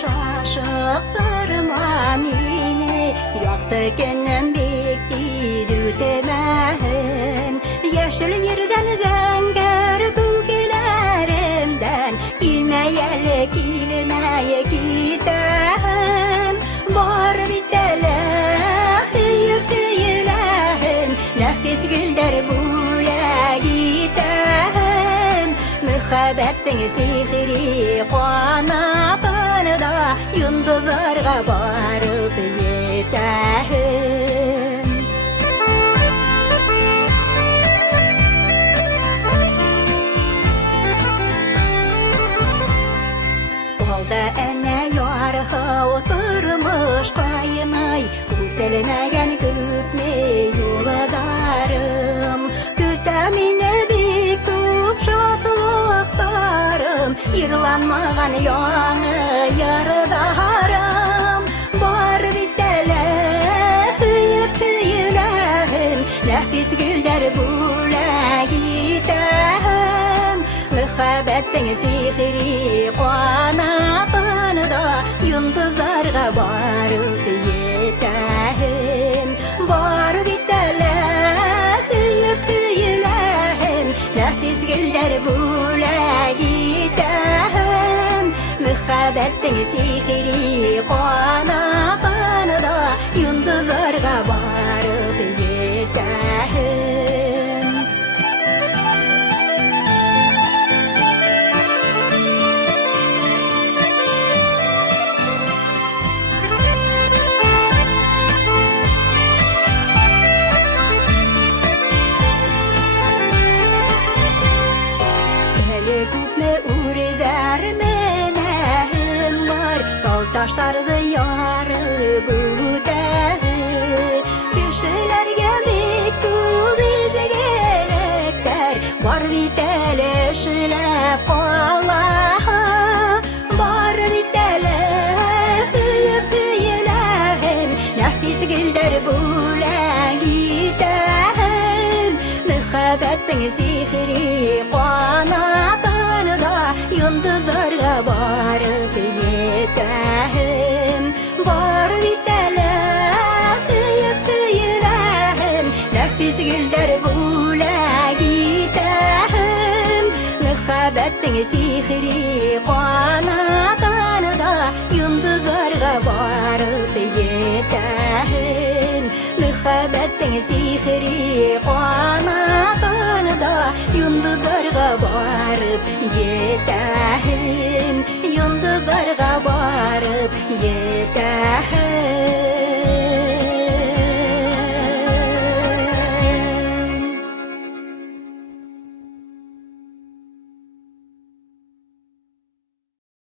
şaşıktırma meni, yaktı gönlüm bekti dütemen. Yeşil yerden zengir dugelerimden, ilmeyele ilmeye giderim. Var bitele hüyüp yüreğim, nefis güller bule giderim. Muhabbetin sihri kanatında yıldızlarga barıp yeterim. Olda ene yarha oturmuş kaynay, ütelmegen küpne yoladarım. Kütemine bir küp şatlıktarım, yırlanmagan yanı yarıdarım. Var bitele hüyüp yüreğim, nefis güller bule giderim. Muhabbetin sihri kanatında yıldızlarga barıp yeterim. Var bitele hüyüp yüreğim, nefis güller bule giderim. Muhabbetin sihri kanatında yıldızlarga barıp yeterim. Taşlardı yarı budağı, kişilerge mektup bize gerekler. Var bitele şilep Allah'a, var bitele hüyüp yüreğim, nefis güller bule giderim. Muhabbetin sihri kanatında yıldızlarga barıp yeterim. Var bitele hüyüp yüreğim, nefis güller bule giderim. Muhabbetin sihri kanatında yıldızlarga barıp yeterim. Muhabbetin sihri kanatında yıldızlarga barıp yeterim. Yıldızlarga barıp yeterim.